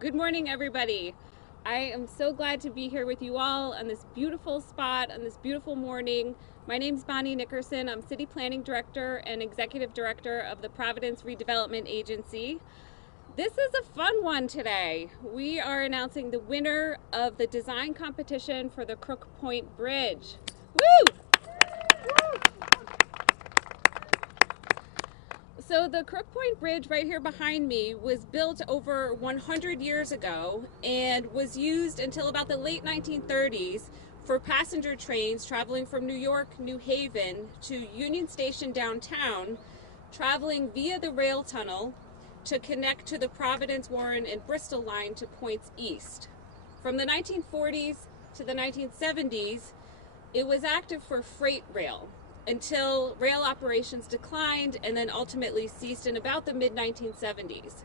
Good morning, everybody. I am so glad to be here with you all on this beautiful spot, on this beautiful morning. My name is Bonnie Nickerson. I'm City Planning Director and Executive Director of the Providence Redevelopment Agency. This is a fun one today. We are announcing the winner of the design competition for the Crook Bridge. Woo! So the Crook Bridge right here behind me was built over 100 years ago and was used until about the late 1930s for passenger trains traveling from New York, New Haven to Union Station downtown, traveling via the rail tunnel to connect to the Providence, Warren, and Bristol line to points east. From the 1940s to the 1970s, it was active for freight rail, until rail operations declined and then ultimately ceased in about the mid-1970s.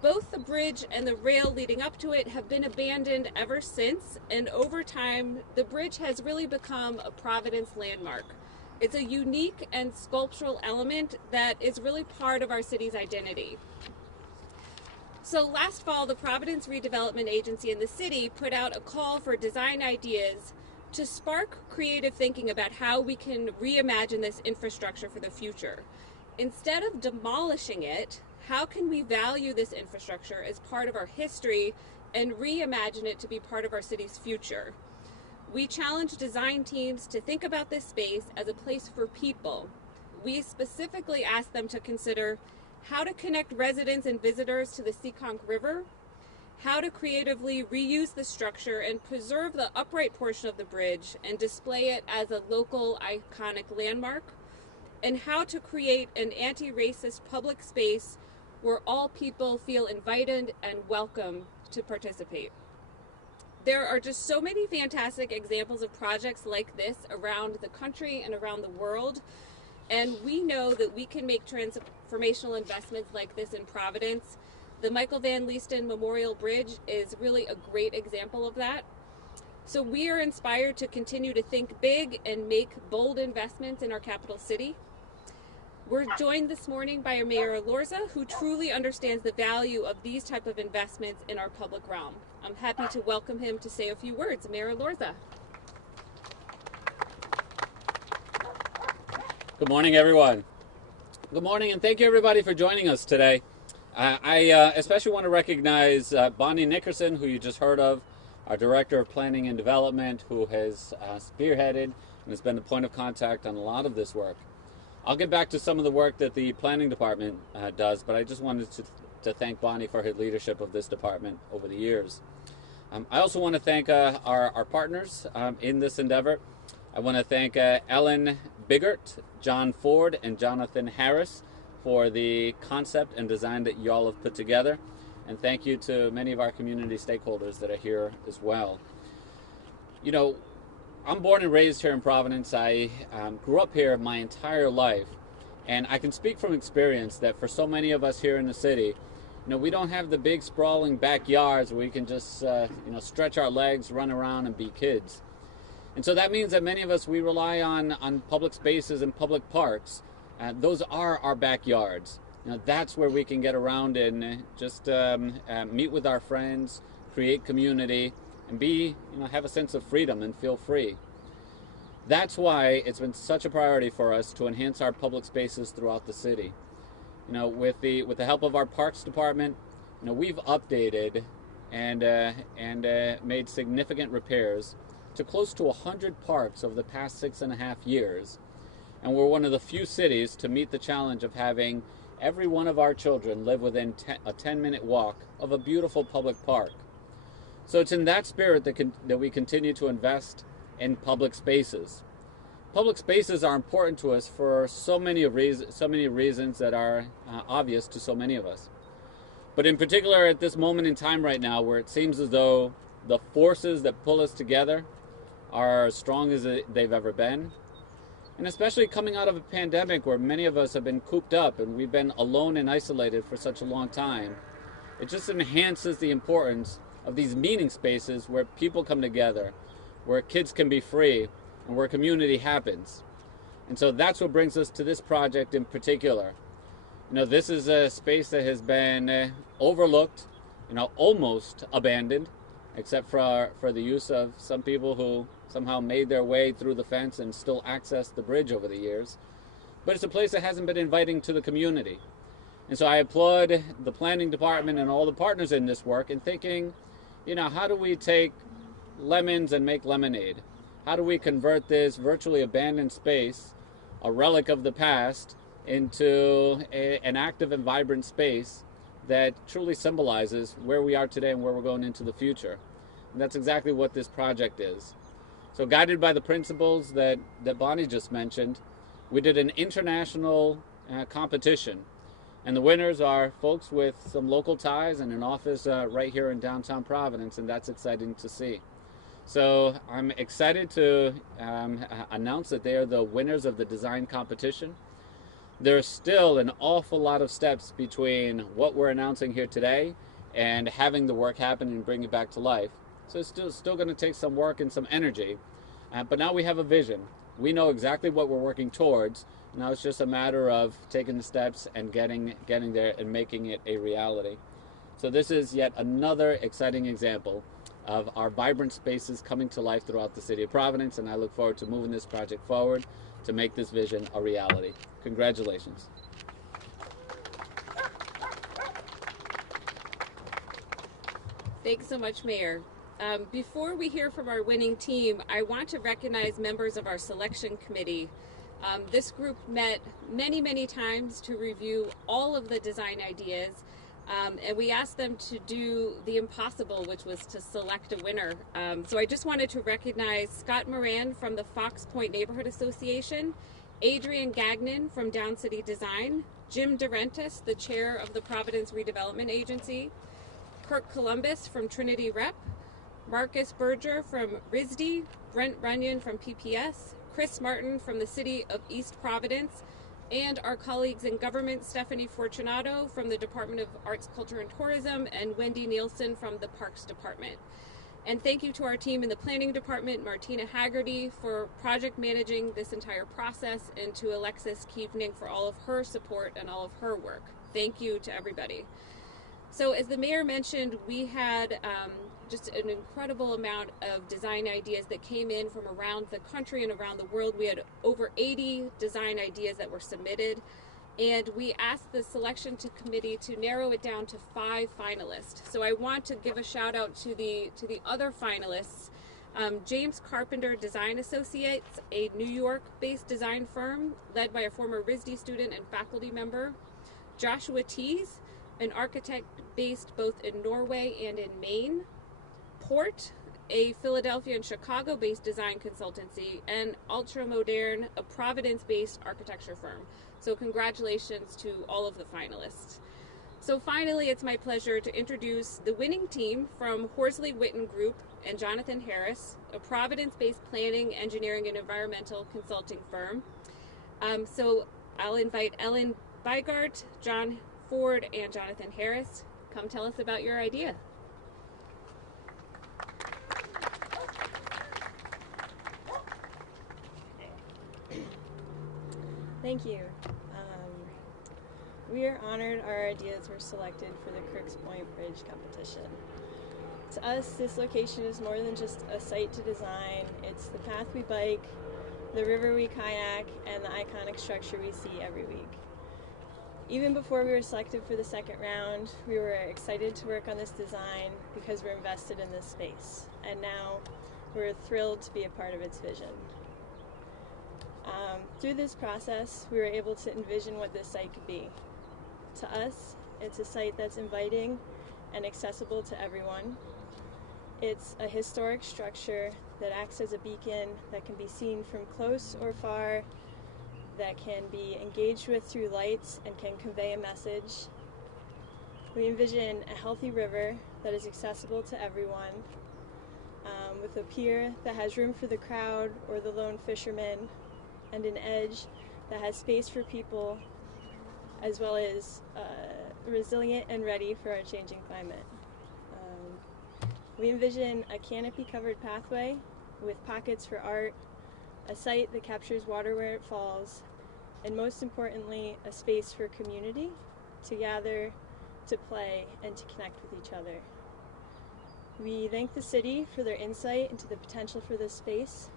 Both the bridge and the rail leading up to it have been abandoned ever since, and over time, the bridge has really become a Providence landmark. It's a unique and sculptural element that is really part of our city's identity. So last fall, the Providence Redevelopment Agency and the city put out a call for design ideas to spark creative thinking about how we can reimagine this infrastructure for the future. Instead of demolishing it, how can we value this infrastructure as part of our history and reimagine it to be part of our city's future? We challenge design teams to think about this space as a place for people. We specifically asked them to consider how to connect residents and visitors to the Seekonk River, how to creatively reuse the structure and preserve the upright portion of the bridge and display it as a local iconic landmark, and how to create an anti-racist public space where all people feel invited and welcome to participate. There are just so many fantastic examples of projects like this around the country and around the world, and we know that we can make transformational investments like this in Providence. The Michael Van Leesten Memorial Bridge is really a great example of that. So we are inspired to continue to think big and make bold investments in our capital city. We're joined this morning by our Mayor Elorza, who truly understands the value of these type of investments in our public realm. I'm happy to welcome him to say a few words. Mayor Elorza. Good morning, everyone. Good morning, and thank you, everybody, for joining us today. I especially want to recognize Bonnie Nickerson, who you just heard of, our Director of Planning and Development, who has spearheaded and has been the point of contact on a lot of this work. I'll get back to some of the work that the Planning Department does, but I just wanted to thank Bonnie for her leadership of this department over the years. I also want to thank our partners in this endeavor. I want to thank Ellen Biggert, John Ford, and Jonathan Harris for the concept and design that you all have put together. And thank you to many of our community stakeholders that are here as well. You know, I'm born and raised here in Providence. I grew up here my entire life. And I can speak from experience that for so many of us here in the city, we don't have the big sprawling backyards where we can just, stretch our legs, run around and be kids. And so that means that many of us, we rely on public spaces and public parks. Those are our backyards. That's where we can get around and just meet with our friends, create community, and have a sense of freedom and feel free. That's why it's been such a priority for us to enhance our public spaces throughout the city. With the help of our Parks Department, we've updated and made significant repairs to close to 100 parks over the past 6.5 years. And we're one of the few cities to meet the challenge of having every one of our children live within a 10-minute walk of a beautiful public park. So it's in that spirit that we continue to invest in public spaces. Public spaces are important to us for so many reasons that are obvious to so many of us. But in particular at this moment in time right now, where it seems as though the forces that pull us together are as strong as they've ever been, and especially coming out of a pandemic where many of us have been cooped up and we've been alone and isolated for such a long time, it just enhances the importance of these meeting spaces where people come together, where kids can be free, and where community happens. And so that's what brings us to this project in particular. This is a space that has been overlooked almost abandoned, except for the use of some people who somehow made their way through the fence and still access the bridge over the years. But it's a place that hasn't been inviting to the community. And so I applaud the planning department and all the partners in this work in thinking, how do we take lemons and make lemonade? How do we convert this virtually abandoned space, a relic of the past, into an active and vibrant space that truly symbolizes where we are today and where we're going into the future? And that's exactly what this project is. So guided by the principles that Bonnie just mentioned, we did an international competition. And the winners are folks with some local ties and an office right here in downtown Providence, and that's exciting to see. So I'm excited to announce that they are the winners of the design competition. There's still an awful lot of steps between what we're announcing here today and having the work happen and bring it back to life. So it's still going to take some work and some energy. But now we have a vision. We know exactly what we're working towards. Now it's just a matter of taking the steps and getting there and making it a reality. So this is yet another exciting example of our vibrant spaces coming to life throughout the city of Providence, and I look forward to moving this project forward to make this vision a reality. Congratulations. Thanks so much, Mayor. Before we hear from our winning team, I want to recognize members of our selection committee. This group met many times to review all of the design ideas, and we asked them to do the impossible, which was to select a winner. So I just wanted to recognize Scott Moran from the Fox Point Neighborhood Association, Adrian Gagnon from Down City Design, Jim DeRentis, the chair of the Providence Redevelopment Agency, Kirk Columbus from Trinity Rep, Marcus Berger from RISD, Brent Runyon from PPS, Chris Martin from the City of East Providence, and our colleagues in government, Stephanie Fortunato from the Department of Arts, Culture, and Tourism, and Wendy Nielsen from the Parks Department. And thank you to our team in the Planning Department, Martina Haggerty, for project managing this entire process, and to Alexis Keavening for all of her support and all of her work. Thank you to everybody. So as the mayor mentioned, we had just an incredible amount of design ideas that came in from around the country and around the world. We had over 80 design ideas that were submitted, and we asked the selection committee to narrow it down to 5 finalists. So I want to give a shout out to the other finalists. James Carpenter Design Associates, a New York-based design firm led by a former RISD student and faculty member. Joshua Tees, an architect based both in Norway and in Maine. Port, a Philadelphia and Chicago-based design consultancy, and Ultra Modern, a Providence-based architecture firm. So congratulations to all of the finalists. So finally, it's my pleasure to introduce the winning team from Horsley Witten Group and Jonathan Harris, a Providence-based planning, engineering, and environmental consulting firm. So I'll invite Ellen Beigart, John Ford, and Jonathan Harris. Come tell us about your idea. Thank you. We are honored our ideas were selected for the Crooks Point Bridge competition. To us, this location is more than just a site to design. It's the path we bike, the river we kayak, and the iconic structure we see every week. Even before we were selected for the second round, we were excited to work on this design because we're invested in this space. And now we're thrilled to be a part of its vision. Through this process, we were able to envision what this site could be. To us, it's a site that's inviting and accessible to everyone. It's a historic structure that acts as a beacon that can be seen from close or far, that can be engaged with through lights and can convey a message. We envision a healthy river that is accessible to everyone, with a pier that has room for the crowd or the lone fisherman, and an edge that has space for people, as well as resilient and ready for our changing climate. We envision a canopy-covered pathway with pockets for art, a site that captures water where it falls, and most importantly, a space for community to gather, to play, and to connect with each other. We thank the city for their insight into the potential for this space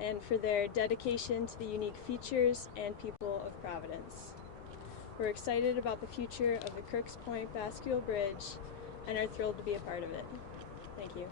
and for their dedication to the unique features and people of Providence. We're excited about the future of the Crooks Point Bascule Bridge and are thrilled to be a part of it. Thank you.